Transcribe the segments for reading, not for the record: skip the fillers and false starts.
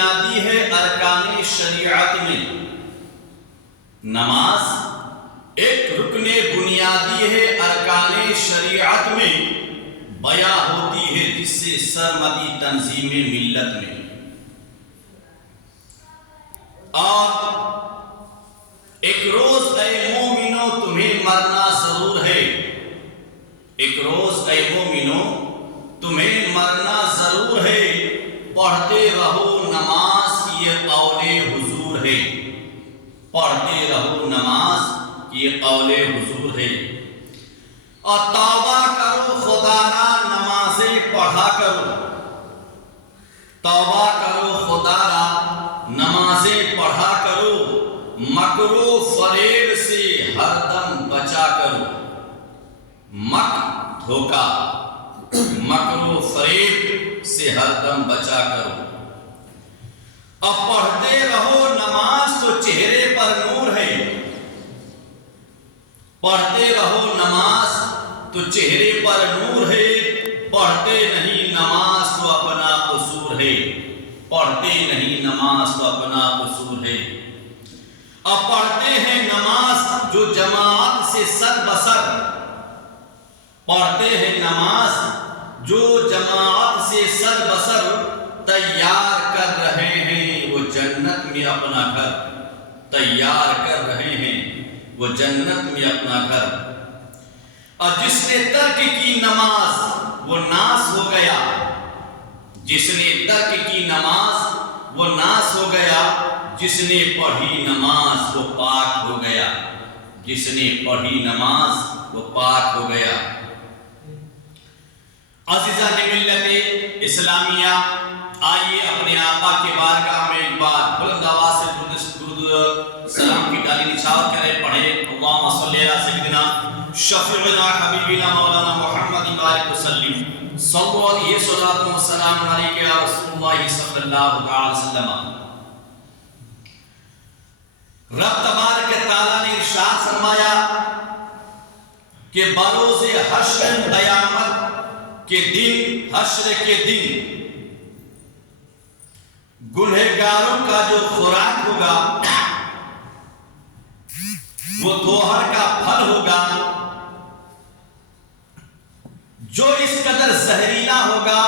بنیادی ہے ارکان شریعت میں، نماز ایک رکن بنیادی ہے ارکان شریعت میں بیاں ہوتی ہے، جس سے سرمدی تنظیم ملت میں، اور ایک روز اے مومنو تمہیں مرنا ضرور ہے، ایک روز اے مومنو تمہیں مرنا ضرور ہے، پڑھتے رہو نماز یہ قول حضور ہے، پڑھتے رہو نماز یہ قول حضور ہے، اور توبہ کرو خدا را نمازیں پڑھا کرو، توبہ کرو خدا را نمازیں پڑھا کرو، مکر و فریب سے ہر دم بچا کرو، مکر دھوکا، مکر و فریب سے ہر دم بچا کرو، اب پڑھتے رہو نماز تو چہرے پر نور ہے، پڑھتے رہو نماز تو چہرے پر نور ہے، پڑھتے نہیں نماز تو اپنا قصور ہے، پڑھتے نہیں نماز تو اپنا قصور ہے، اب پڑھتے ہیں نماز جو جماعت سے سر بسر، پڑھتے ہیں نماز جو جماعت سے سر بسر، تیار کر رہے ہیں وہ جنت میں اپنا گھر، تیار کر رہے ہیں وہ جنت میں اپنا گھر، اور جس نے ترک کی نماز وہ ناس ہو گیا، جس نے ترک کی نماز وہ ناس ہو گیا، جس نے پڑھی نماز وہ پاک ہو گیا، جس نے پڑھی نماز وہ پاک ہو گیا۔ عزیزان ملت اسلامیہ، آئیے اپنے آقا کے بارگاہ میں ایک بار بلند آواز سے درود سلام کی ڈالی نچھاور کریں، پڑھیں اللہم صلی علی سیدنا شفیعنا حبیبنا مولانا محمد بارک وسلم، صلو علیہ صلاۃ و سلام علیک یا رسول اللہ صلی اللہ تعالی وسلم۔ رب تبارک تعالیٰ نے ارشاد فرمایا کہ بروز حشر قیامت کے دن، حشر کے دن گنہگاروں کا جو خوراک ہوگا وہ دوہر کا پھل ہوگا، جو اس قدر زہریلا ہوگا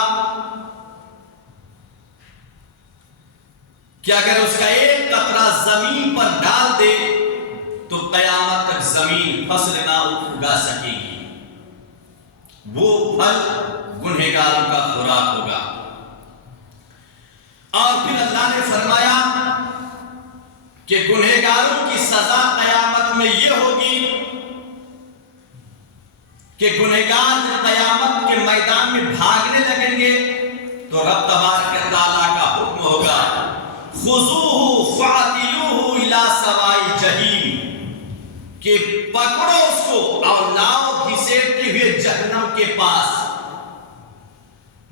کہ اگر اس کا ایک قطرہ زمین پر ڈال دے تو قیامت تک زمین فصل نہ اگا سکے گی، وہ پھل گنہگاروں کا خوراک ہوگا۔ اور پھر اللہ نے فرمایا کہ گنہگاروں کی سزا قیامت میں یہ ہوگی کہ گنہگار قیامت کے میدان میں بھاگنے لگیں گے تو رب تبارک تعالیٰ کا حکم ہوگا خذوہ فاعتلوہ الی سواء الجحیم، کہ پکڑو اس کو اور لاؤ گھسیٹتے ہوئے جہنم کے پاس،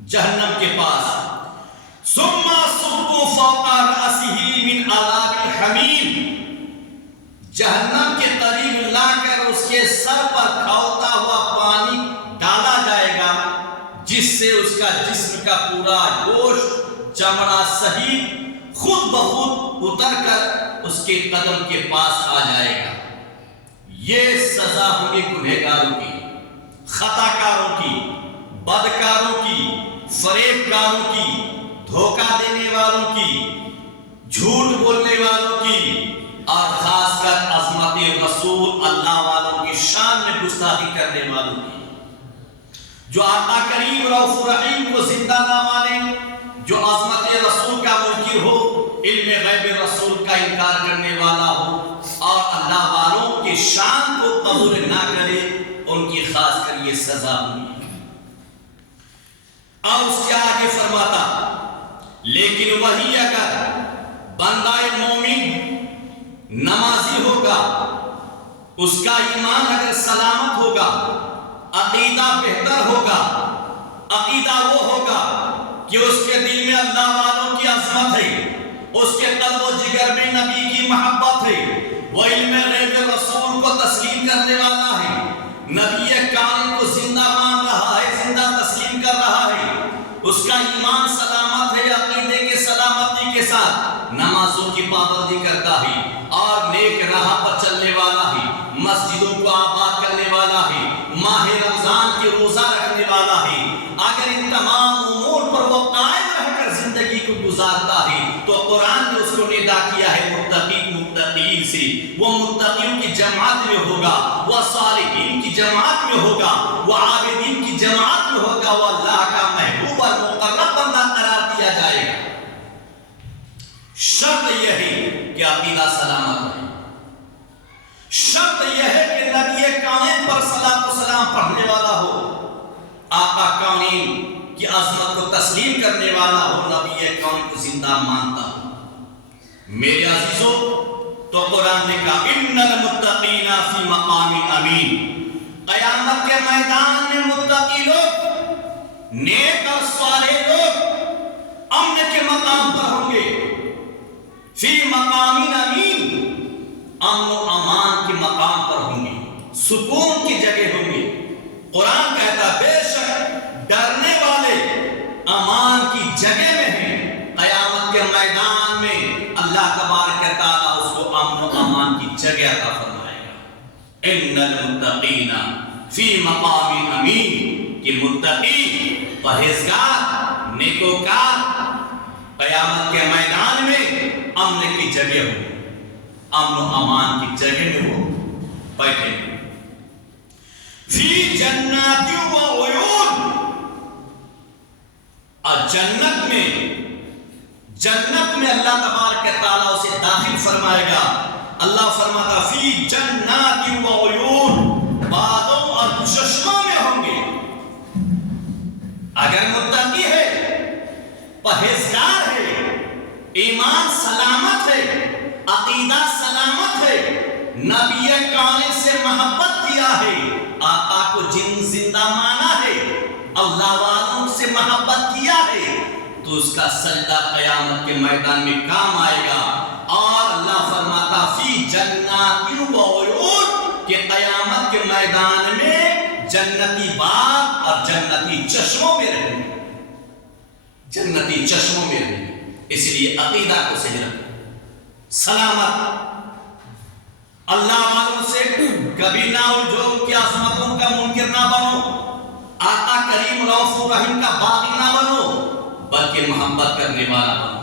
جہنم کے پاس، ثم صبوا فوق رأسہ من عذاب الحمیم، جہنم کے قریب لا کر اس کے سر پر کھولتا ہوا پانی ڈالا جائے گا، جس سے اس کا جسم کا پورا گوشت چمڑا صحیح خود بخود اتر کر اس کے قدم کے پاس آ جائے گا۔ یہ سزا ہوگی گنہگاروں کی، خطا کاروں کی، بدکاروں کی، فریب کاروں کی، دھوکہ دینے والوں کی، جھوٹ بولنے والوں کی، اور خاص کر عظمت رسول اللہ والوں کی شان میں گستاخی کرنے والوں کی، جو آقا کریم رؤوف رحیم کو زندہ نہ مانے، جو عظمت رسول کا منکر ہو، علم غیب رسول کا انکار کرنے والا ہو، اور اللہ والوں کی شان کو قبول نہ کرے، ان کی خاص کر یہ سزا ہوئی۔ اور اس کے آگے فرماتا لیکن وہی اگر بندہ مومن نمازی ہوگا، اس کا ایمان اگر سلامت ہوگا، عقیدہ بہتر ہوگا، عقیدہ وہ ہوگا کہ اس کے دل میں اللہ والوں کی عظمت ہے، اس کے قلب و جگر میں نبی کی محبت ہے، وہ علم غیب رسول کو تسلیم کرنے والا ہے، نبی کامل کو زندہ مان رہا ہے، زندہ تسلیم کر رہا ہے، اس کا ایمان سلامت ہے، عقیدے کے سلامتی کے ساتھ نمازوں کی پابندی کرتا ہی اور نیک راہ پر چلنے والا ہی، مسجدوں کو آباد کرنے والا ہی، ماہ رمضان کی روزہ رکھنے والا ہی، اگر ان تمام امور پر وہ قائم رہ کر زندگی کو گزارتا ہے تو قرآن نے اس کو ندا کیا ہے متقین سے، وہ متقیوں کی جماعت میں ہوگا، وہ صالحین کی جماعت میں ہوگا، وہ عابدین کی جماعت میں ہوگا، وہ اللہ کا محبوب اور مقرب بندہ قرار دیا جائے گا۔ شرط یہ ہے کہ عقیدہ سلامت رہے، شرط یہ ہے کہ نبی کامل پر صلاۃ و سلام پڑھنے والا ہو، آقا کونین کی عظمت کو تسلیم کرنے والا ہو، نبی کون کو زندہ مانتا ہو۔ میرے عزیزو، تو قرآن نے کہا ان المتقین فی مقام امین، قیامت کے میدان میں متقی لوگ، نیک اور صالح لوگ امن کے مقام پر ہوں گے، فی مقام امین، امن و امان کے مقام پر ہوں گے، سکون کی جگہ ہوں گے۔ قرآن کہتا بے شک ڈرنے والے امان کی جگہ میں ہیں، قیامت کے میدان میں اللہ تبارک و تعالیٰ اس کو امن و امان کی جگہ عطا فرمائے گا۔ ان المتقین فی مقام امین، کہ متقی پرہیزگار نیکوکار قیامت کے میدان میں امن کی جگہ ہو، امن و امان کی جگہ میں وہ بیٹھے ہیں۔ فی جنات و عیون، اور جنت میں اللہ تبارک و تعالیٰ اسے داخل فرمائے گا۔ اللہ فرماتا فی جنات و عیون، باغوں اور چشموں میں ہوں گے۔ اگر متقی ہے، پرہیزگار ہے، ایمان سلامت ہے، عقیدہ سلامت ہے، نبی کامل سے محبت کیا ہے، آقا کو زندہ مانا ہے، اللہ والوں سے محبت کیا ہے، تو اس کا سجدہ قیامت کے میدان میں کام آئے گا۔ اور اللہ فرماتا فی جنات و عیون، کہ قیامت کے میدان میں جنتی باغ اور جنتی چشموں میں رہیں گے، جنتی چشموں میں رہیں گے۔ اس لیے عقیدہ کو صحیح رکھو، سلامت، اللہ والوں سے کبھی نہ الجھو، ان کی عظمتوں کا منکر نہ بنو، آقا کریم رؤوف رحیم کا باغی نہ بنو، بلکہ محبت کرنے والا بنو۔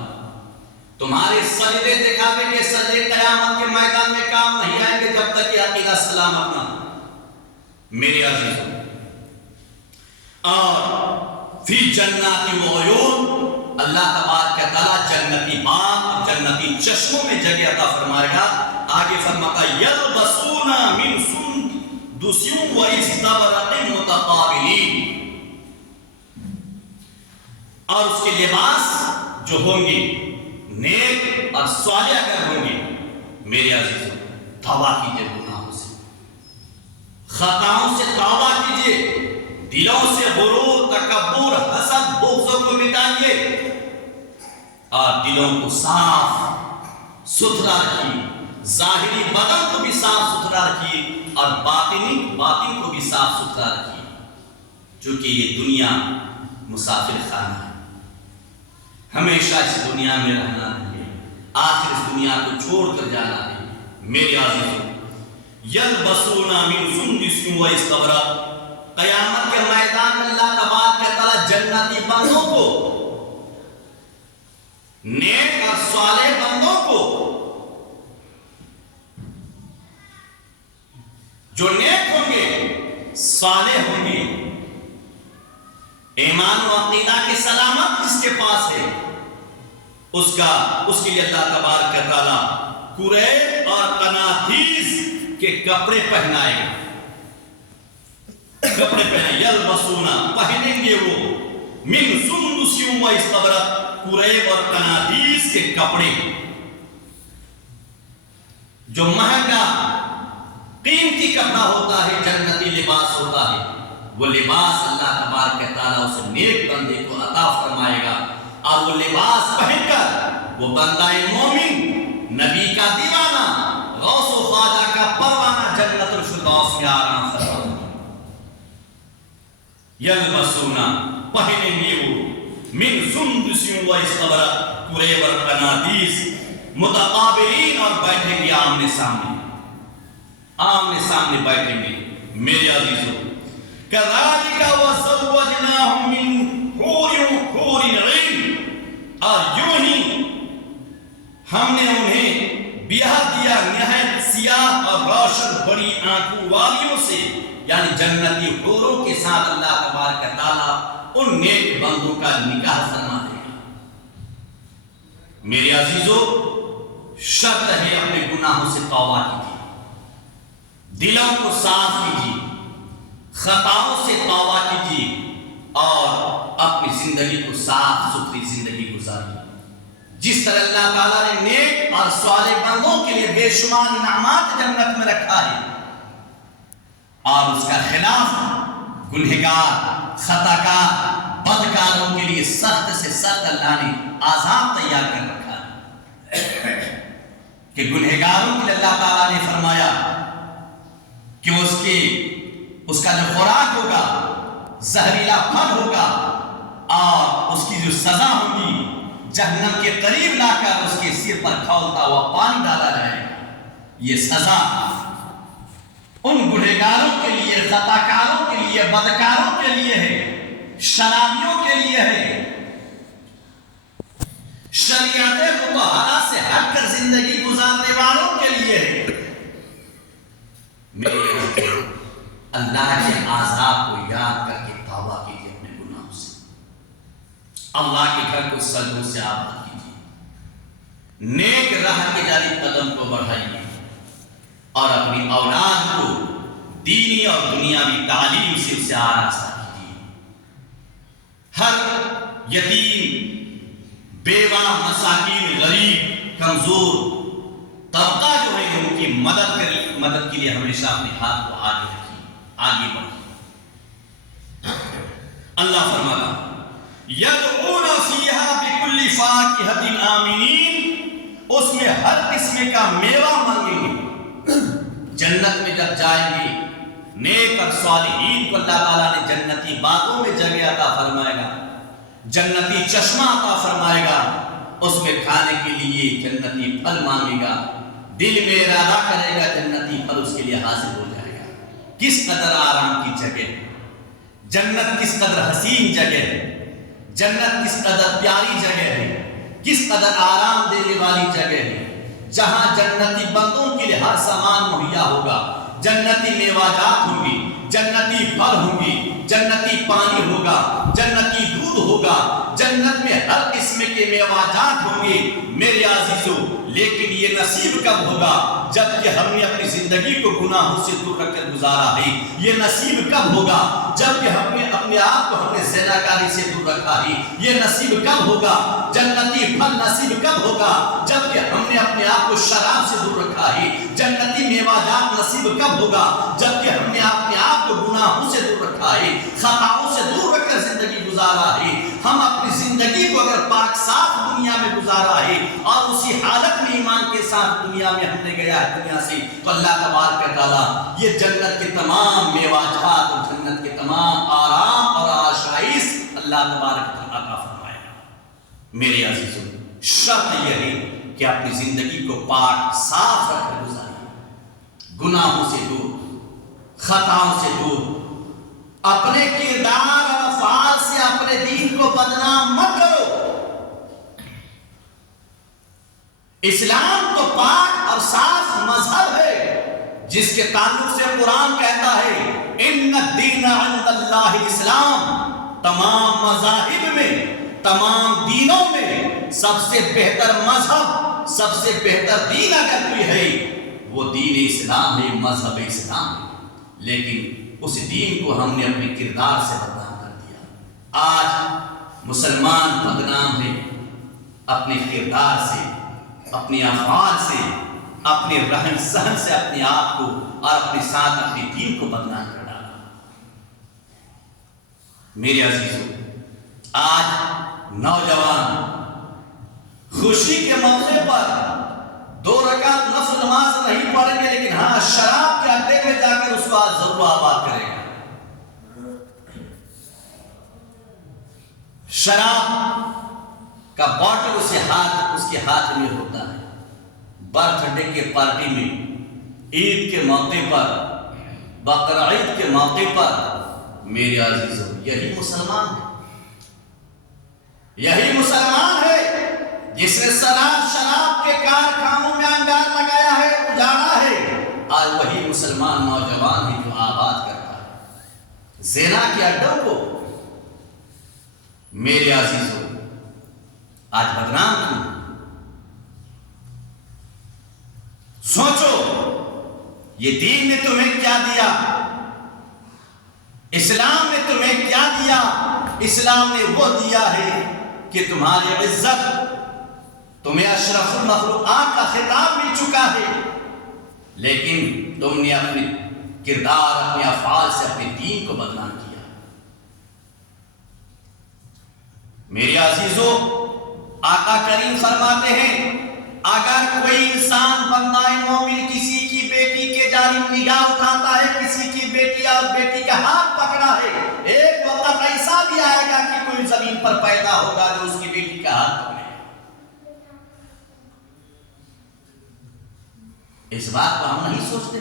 تمہارے سجدے دکھاوے کے سجدے قیامت کے میدان میں کام نہیں آئیں گے جب تک کہ عقیدہ سلامت نہ ہو میرے عزیزوں۔ اور فی جنات و عیون، اللہ تبارک و تعالیٰ جنتی باغ، جنتی چشموں میں جگہ عطا فرمائے گا۔ آگے فرماتا یلبسون من سندس و استبرق متقابلین، اور اس کے لباس جو ہوں گے نیک اور صالح اگر ہوں گے، میرے عزیزوں توبہ کیجئے گناہوں سے، خطاؤں سے توبہ کیجئے، دلوں سے غرور، تکبر، حسد، بغض کو مٹائیے، اور دلوں کو صاف ستھرا رکھیے، ظاہری بدن کو بھی صاف ستھرا رکھیے اور باطن کو بھی صاف ستھرا رکھیے، چونکہ یہ دنیا مسافر خانہ ہے، ہمیشہ اس دنیا میں رہنا نہیں ہے، آخر اس دنیا کو چھوڑ کر جانا ہے۔ میرے عزیزوں، یلبسون من سندس و استبرق، قیامت کے میدان میں اللہ تبارک و تعالیٰ جنتی بندوں کو، نیک اور صالح بندوں کو، جو نیک ہوں گے، صالح ہوں گے، ایمان و عقیدہ کی سلامت جس کے پاس ہے، اس کے لیے اللہ تبارک و تعالیٰ قریب اور قنادیس کے کپڑے پہنائے گا، کپڑے پہنے، یلبسون پہنیں گے وہ، من سندس و استبرق، قریب اور قنادیس کے کپڑے، جو مہنگا قیمتی کپڑا ہوتا ہے، جنتی لباس ہوتا ہے، وہ لباس اللہ تبارک و تعالیٰ اس نیک بندے کو عطا فرمائے گا، اور وہ لباس پہن کر وہ بندہ مومن، نبی کا دیوانہ، غوث و خواجہ کا پروانہ جنت الفردوس میں آرام فرمائے گا۔ یلبسون پہنیں گے وہ، من سندس و استبرق قریب اور قنادیس متقابلین، اور بیٹھیں گے آمنے سامنے بیٹھیں گے۔ میرے عزیزو کذالک وزوجناہم من حور عین، اور یوں ہی ہم نے انہیں بیاہ دیا نہایت سیاہ اور روشن بڑی آنکھوں والیوں سے، یعنی جنتی حوروں کے ساتھ اللہ تبارک و تعالیٰ ان نیک بندوں کا نکاح فرما دے گا۔ میرے عزیزو شرط ہے اپنے گناہوں سے توبہ کیجیے، دلوں کو صاف کیجیے، خطاؤں سے توبہ کیجیے، اور اپنی زندگی کو صاف ستھری زندگی گزاریے۔ جس طرح اللہ تعالیٰ نے نیک اور صالح بندوں کے لیے بے شمار انعامات جنت میں رکھا ہے، اور اس کا خلاف گنہگار، خطاکار، بدکاروں کے لیے سخت سے سخت اللہ نے عذاب تیار کر رکھا ہے کہ گنہگاروں کے لیے اللہ تعالیٰ نے فرمایا کہ اس کا جو خوراک ہوگا زہریلا پھل ہوگا، اور اس کی جو سزا ہوگی جہنم کے قریب لا کر اس کے سر پر کھولتا ہوا پانی ڈالا جائے گا۔ یہ سزا ان گنہگاروں کے لیے، خطاکاروں کے لیے، بدکاروں کے لیے ہے، شرابیوں کے لیے ہے، شریعت مطہرہ سے ہٹ کر زندگی گزارنے والوں کے لیے ہے۔ میرے اللہ کے عذاب کو یاد کر کے توبہ کیجیے اپنے گناہوں سے، اللہ کے گھر کو سجدوں سے آباد کیجیے، نیک راہ کے جانب قدم کو بڑھائیے، اور اپنی اولاد کو دینی اور دنیاوی تعلیم سے اسے آراستہ کیجیے۔ ہر یتیم، بیوہ، مساکین، غریب، کمزور طبقہ جو ہے ان کی مدد کے لیے ہمیشہ اپنے ہاتھ کو آگے رکھیے، آگے بڑھیے۔ اللہ فرماتا یدعون فیہا بکل فاکہۃ آمنین، اس میں ہر قسم کا میوہ مانگیں گے۔ جنت میں جب جائیں گے نیک اور صالحین کو اللہ تعالیٰ نے جنتی باغوں میں جگہ عطا فرمائے گا، جنتی چشمہ عطا فرمائے گا، اس میں کھانے کے لیے جنتی پھل مانگے گا، دل میں ارادہ کرے گا جنتی پھل اس کے لیے حاصل ہو جائے گا۔ کس قدر آرام کی جگہ ہے جنت، کس قدر حسین جگہ ہے جنت، کس قدر پیاری جگہ ہے، کس قدر آرام دینے والی جگہ ہے، جہاں جنتی بندوں کے لیے ہر سامان مہیا ہوگا، جنتی میوہ ہوں گی، جنتی پھل ہوں گی، جنتی پانی ہوگا، جنتی دودھ ہوگا، جنت میں ہر قسم کے میوہ جات ہوں گے۔ میرے عزیزو لیکن یہ نصیب کب ہوگا؟ جب کہ ہم نے اپنی زندگی کو گناہوں سے دور رکھ کر گزارا ہے۔ یہ نصیب کب ہوگا؟ جب کہ ہم نے اپنے آپ کو ہم نے زناکاری سے دور رکھا ہے۔ یہ نصیب کب ہوگا؟ جنتی پھل نصیب کب ہوگا؟ جب کہ ہم نے اپنے آپ کو شراب سے دور رکھا ہے۔ جنتی میوہ جات نصیب کب ہوگا؟ جب کہ ہم نے اپنے آپ کو گناہوں سے دور رکھا ہے، خطاؤں سے دور رکھ کر زندگی گزارا ہے۔ ہم اپنی زندگی کو اگر پاک صاف دنیا میں گزارا ہے اور اسی حالت میں ایمان کے ساتھ دنیا میں ہم نے گیا ہے دنیا سے، تو اللہ تبارک و تعالیٰ یہ جنت کے تمام میوہ جات اور جنت کے تمام آرام اور آشائش اللہ تبارک و تعالیٰ عطا فرمائے گا۔ میرے عزیزوں شرط یہ ہے کہ اپنی زندگی کو پاک صاف رکھ کر گزاریں، گناہوں سے دور، خطاؤں سے دور، اپنے کردار اور افعال سے اپنے دین کو بدنام مت کرو۔ اسلام تو پاک اور صاف مذہب ہے جس کے تعلق سے قرآن کہتا ہے ان الدین عند اللہ الاسلام۔ تمام مذاہب میں، تمام دینوں میں سب سے بہتر مذہب، سب سے بہتر دین اگر کوئی ہے وہ دین اسلام ہے، مذہب اسلام ہے۔ لیکن اس دین کو ہم نے اپنے کردار سے بدنام کر دیا۔ آج مسلمان بدنام ہے اپنے کردار سے، اپنے افعال سے، اپنے رہن سہن سے اپنے آپ کو اور اپنے ساتھ اپنے دین کو بدنام کر ڈالا۔ میرے عزیزوں آج نوجوان خوشی کے موقع پر 2 رکعت نفل نماز نہیں پڑھیں گے، لیکن ہاں شراب کے اڈے میں جا کر اس کو ضرور آباد کرے گا۔ شراب کا بوتل اس کے ہاتھ میں ہوتا ہے، برتھ ڈے کے پارٹی میں، عید کے موقع پر، بقرعید کے موقع پر، میرے عزیزو یہی مسلمان ہے، یہی مسلمان ہے جس نے شراب کے کارخانوں میں انگار لگایا ہے، اجاڑا ہے۔ آج وہی مسلمان نوجوان ہے جو آباد کرتا ہے زنا کے اڈوں کو۔ میرے عزیزو آج بدنام کیوں؟ سوچو یہ دین نے تمہیں کیا دیا، اسلام نے تمہیں کیا دیا؟ اسلام نے وہ دیا ہے کہ تمہاری عزت، تمہیں اشرف المخلوقات کا خطاب مل چکا ہے، لیکن تم نے اپنے کردار، اپنے افعال سے اپنے دین کو بدنام کیا۔ میرے عزیزو آقا کریم فرماتے ہیں اگر کوئی انسان بندہ مومن کسی کی بیٹی کے جانب نگاہ اٹھاتا ہے، کسی کی بیٹی اور بیٹی کا ہاتھ پکڑا ہے، ایک وقت ایسا بھی آئے گا کہ کوئی زمین پر پیدا ہوگا جو اس کی بیٹی کا ہاتھ پکڑے گا۔ اس بات کو ہم نہیں سوچتے۔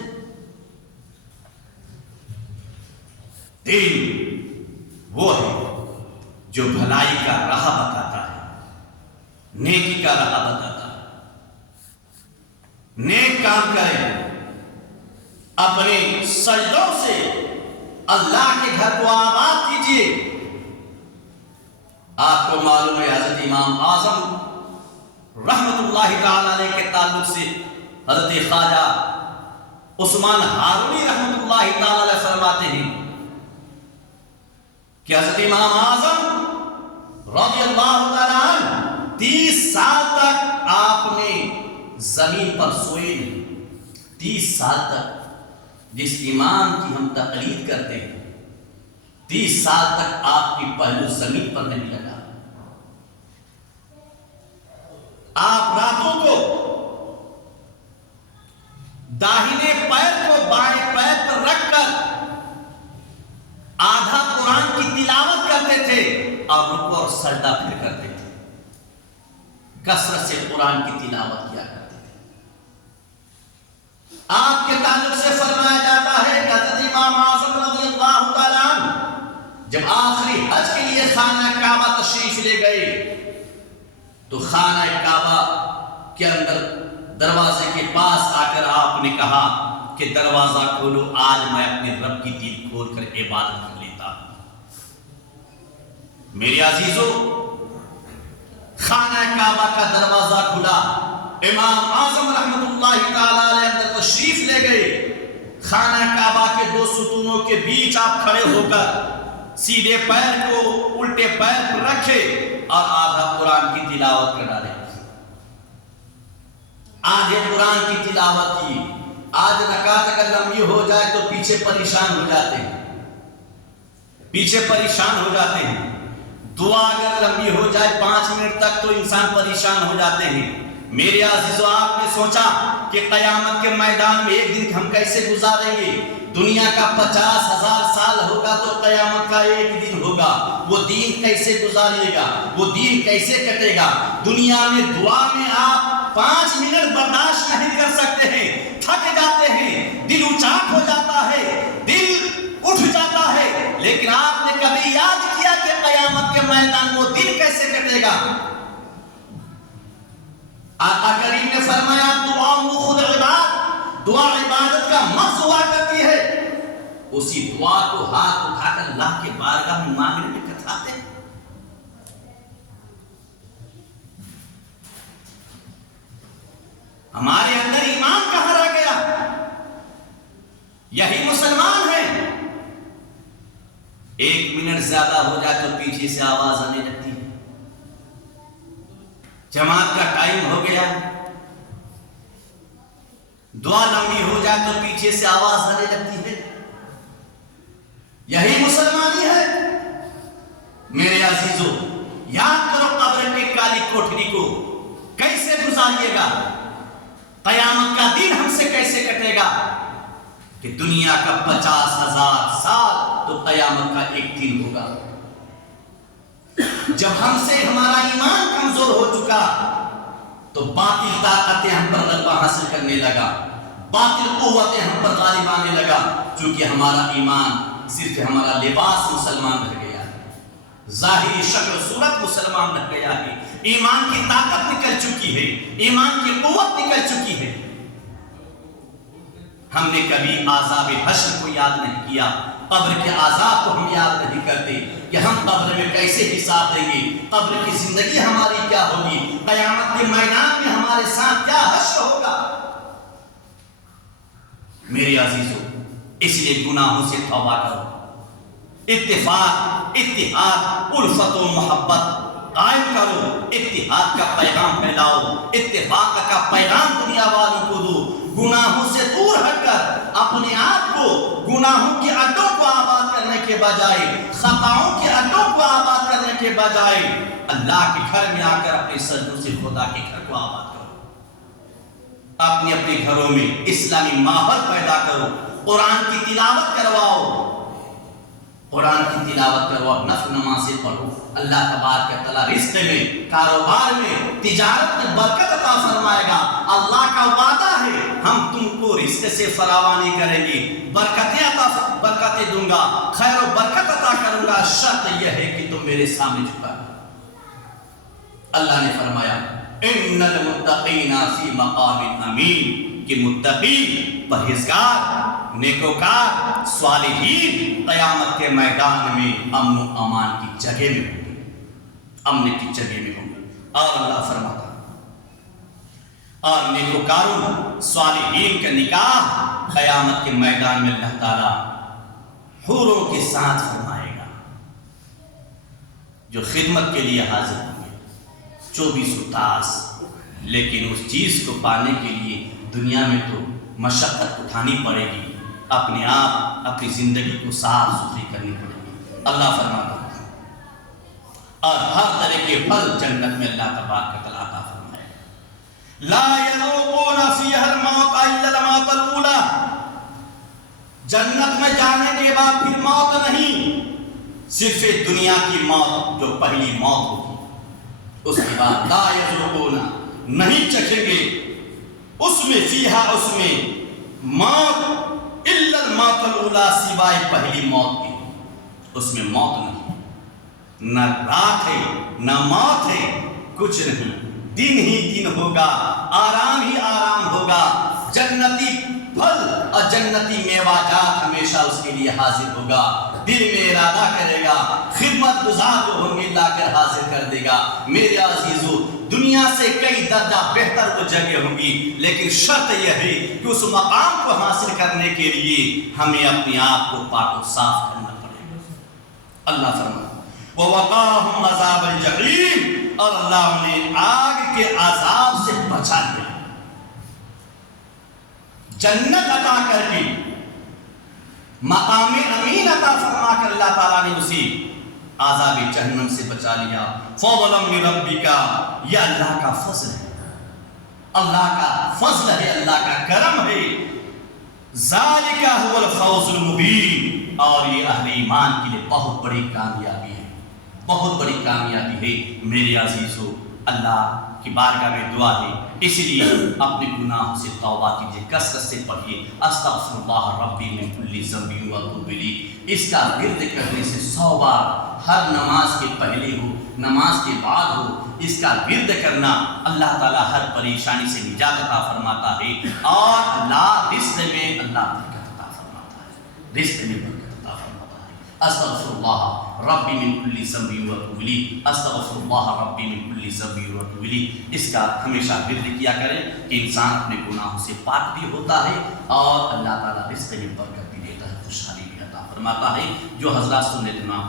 دین وہ ہے جو بھلائی کا راہ بتاتا ہے، نیکی کا راہ بتاتا ہے۔ نیک کام کریں، اپنے سجدوں سے اللہ کے گھر کو آباد کیجیے۔ آپ کو معلوم ہے حضرت امام اعظم رحمت اللہ تعالی علیہ کے تعلق سے حضرت خواجہ عثمان ہارونی رحمت اللہ تعالی علیہ فرماتے ہیں کہ حضرت امام اعظم رضی اللہ تعالی عنہ 30 سال تک آپ نے زمین پر سوئے نہیں۔ 30 سال تک جس امام کی ہم تقلید کرتے ہیں، 30 سال تک آپ کی پہلو زمین پر نہیں لگا۔ آپ راتوں کو داہنے پیر کو بائیں پیر پر رکھ کر آدھا قرآن کی تلاوت کرتے تھے اور رکوع اور سجدہ پھر کرتے تھے، کثرت سے قرآن کی تلاوت کیا کرتے تھے۔ آپ کے تعلق سے فرمایا جاتا ہے کہ حضرت امام اعظم رضی اللہ تعالیٰ عنہ جب آخری حج کے لیے خانہ کعبہ تشریف لے گئے تو خانہ کعبہ کے اندر دروازے کے پاس آ کر آپ نے کہا کہ دروازہ کھولو، آج میں اپنے رب کی دل کھول کر عبادت کر لیتا ہوں۔ میرے عزیزو خانہ کعبہ کا دروازہ کھلا، امام اعظم رحمت اللہ تعالی علیہ اندر تشریف لے گئے۔ خانہ کعبہ کے 2 ستونوں کے بیچ آپ کھڑے ہو کر سیدھے پیر کو الٹے پیر پر رکھے اور آدھا قرآن کی تلاوت کر ڈالے۔ آدھے قرآن کی تلاوت کی۔ آج رکعت اگر لمبی ہو جائے تو پیچھے پریشان ہو جاتے ہیں، پیچھے پریشان ہو جاتے ہیں۔ دعا اگر لمبی ہو جائے 5 منٹ تک تو انسان پریشان ہو جاتے ہیں۔ میرے عزیزو آپ نے سوچا کہ قیامت کے میدان میں ایک دن ہم کیسے گزاریں گے؟ دنیا کا 50,000 سال ہوگا تو قیامت کا ایک دن ہوگا۔ وہ دین کیسے گزاریے گا؟ وہ دین کیسے کٹے گا؟ دنیا میں دعا میں آپ 5 منٹ برداشت نہیں کر سکتے ہیں، تھک جاتے ہیں، دل اچاٹ ہو جاتا ہے، دل اٹھ جاتا ہے، لیکن آپ نے کبھی یاد کیا کہ قیامت کے میدان وہ دن کیسے کٹے گا؟ آقا کریم نے فرمایا دعا مخ العباد، دعا عبادت کا مغز ہوا کرتی ہے۔ اسی دعا کو ہاتھ اٹھا کر اللہ کے بارگاہ میں مانگنے میں کتراتے ہیں۔ ہمارے اندر ایمان کہاں رہ گیا؟ یہی مسلمان ہیں۔ 1 منٹ زیادہ ہو جائے تو پیچھے سے آواز آنے لگتی ہے، جماعت کا ٹائم ہو گیا۔ دعا لمبی ہو جائے تو پیچھے سے آواز آنے لگتی ہے۔ یہی مسلمانی ہے۔ میرے عزیزو یاد کرو قبر کی کالی کوٹھری کو کیسے گزاریے گا؟ قیامت کا دن ہم سے کیسے کٹے گا؟ کہ دنیا کا 50,000 سال تو قیامت کا ایک دن ہوگا۔ جب ہم سے ہمارا ایمان کمزور ہو چکا تو باطل طاقتیں ہم پر غلبہ حاصل کرنے لگا، باطل قوتیں ہم پر غالب آنے لگا، چونکہ ہمارا ایمان صرف ہمارا لباس مسلمان رہ گیا ہے، ظاہری شکل صورت مسلمان رہ گیا ہے، ایمان کی طاقت نکل چکی ہے، ایمان کی قوت نکل چکی ہے۔ ہم نے کبھی عذاب حشر کو یاد نہیں کیا، قبر کے عذاب کو ہم یاد نہیں کرتے کہ ہم قبر میں کیسے حساب دیں گے، قبر کی زندگی ہماری کیا ہوگی، قیامت کے میدان میں ہمارے ساتھ کیا حشر ہوگا۔ میرے عزیزو، اس لیے گناہوں سے توبہ کرو، اتفاق، اتحاد، الفت و محبت قائم کرو، اتحاد کا پیغام پھیلاؤ، اتفاق کا پیغام دنیا والوں کو دو، گناہوں سے دور ہٹ کر اپنے آپ کو گناہوں کے اڈوں کو آباد کرنے کے بجائے، خطاؤں کے اڈوں کو آباد کرنے کے بجائے اللہ کے گھر میں آ کر اپنے سجدوں سے خدا کے گھر کو آباد کرو، اپنے گھروں میں اسلامی ماحول پیدا کرو، قرآن کی تلاوت کرواؤ، قرآن کی تلاوت کرو، نفل نمازیں پڑھو، اللہ تبارک و تعالیٰ رزق میں، کاروبار میں، تجارت میں برکت عطا فرمائے گا۔ اللہ کا وعدہ ہے ہم تم کو رزق سے فراوانی کریں گے، برکتیں دوں گا، خیر و برکت عطا کروں گا، شرط یہ ہے کہ تم میرے سامنے جھکا۔ اللہ نے فرمایا ان المتقین فی مقام امین، کہ متقی، پرہیزگار، نیکوکار، صالحین قیامت کے میدان میں امن و امان کی جگہ میں ہوں گے، امن کی جگہ میں ہوں گے۔ اور اللہ فرماتا اور نیکوکاروں، صالحین کا نکاح قیامت کے میدان میں اللہ تعالیٰ حوروں کے ساتھ فرمائے گا، جو خدمت کے لیے حاضر ہوں گے 24 تاس، لیکن اس چیز کو پانے کے لیے دنیا میں تو مشقت اٹھانی پڑے گی، اپنے آپ اپنی زندگی کو صاف ستھری کرنی پڑے گی۔ اللہ فرماتا ہے اور ہر طرح کے پھل جنت میں اللہ تبارک و تعالیٰ عطا فرمائے گا۔ لا يذوقون فيها الموت الا الموت الاولى، جنت میں جانے کے بعد پھر موت نہیں، صرف دنیا کی موت جو پہلی موت ہوگی، اس کے بعد لا يذوقون، نہیں چکھیں گے اس میں فیہا، اس میں موت، الا الموت الاولى، سوائے پہلی موت کی، اس میں موت نہیں، نہ رات ہے نہ موت ہے، کچھ نہیں، دن ہی دن ہوگا، آرام ہی آرام ہوگا، جنتی پھل اور جنتی میوہ جات ہمیشہ اس کے لیے حاضر ہوگا، دل میں ارادہ کرے گا، خدمت گزار جو ہوں گے لا کر حاضر کر دے گا۔ میرے عزیزو، دنیا سے کئی درجہ بہتر وہ جگہ ہوں گی، لیکن شرط یہ ہے کہ اس مقام کو حاصل کرنے کے لیے ہمیں اپنے آپ کو پاک و صاف کرنا پڑے گا۔ اللہ فرماتا وَوَقَاهُمْ عَذَابَ الْجَحِيمِ، اور اللہ انہیں آگ کے عذاب سے بچا لیا، جنت عطا کر کے، مقام امین عطا فرما کر اللہ تعالیٰ نے اسے عذاب جہنم سے بچا لیا۔ فضلا من ربک، یہ اللہ کا فضل ہے، اللہ کا فضل ہے، اللہ کا کرم ہے۔ ذالک هو الفوز المبین، اور یہ اہل ایمان کے لیے بہت بڑی کامیابی ہے، بہت بڑی کامیابی ہے۔ میرے عزیزو، اللہ کی بارگاہ میں دعا ہے، اس لیے اپنے گناہوں سے توبہ کیجئے، کثرت سے پڑھیے استغفر اللہ ربی من کل ذنب واتوب الیہ، اس کا ورد کرنے سے 100 بار، ہر نماز کے پہلے ہو، نماز کے بعد ہو، اس کا ورد کرنا اللہ تعالیٰ ہر پریشانی سے نجات عطا فرماتا ہے، اور اللہ رزق میں اللہ برکت عطا فرماتا ہے، رزق میں برکت عطا فرماتا ہے۔ استغفر اللہ ربی من کل ذنب واتوب الیہ، استغفر اللہ ربی من کل ذنب واتوب الیہ، اس کا ہمیشہ ورد کیا کریں کہ انسان اپنے گناہوں سے پاک بھی ہوتا ہے اور اللہ تعالیٰ رزق میں برکت بھی دیتا ہے، خوشحالی بھی عطا فرماتا ہے۔ جو حضرات سنت نام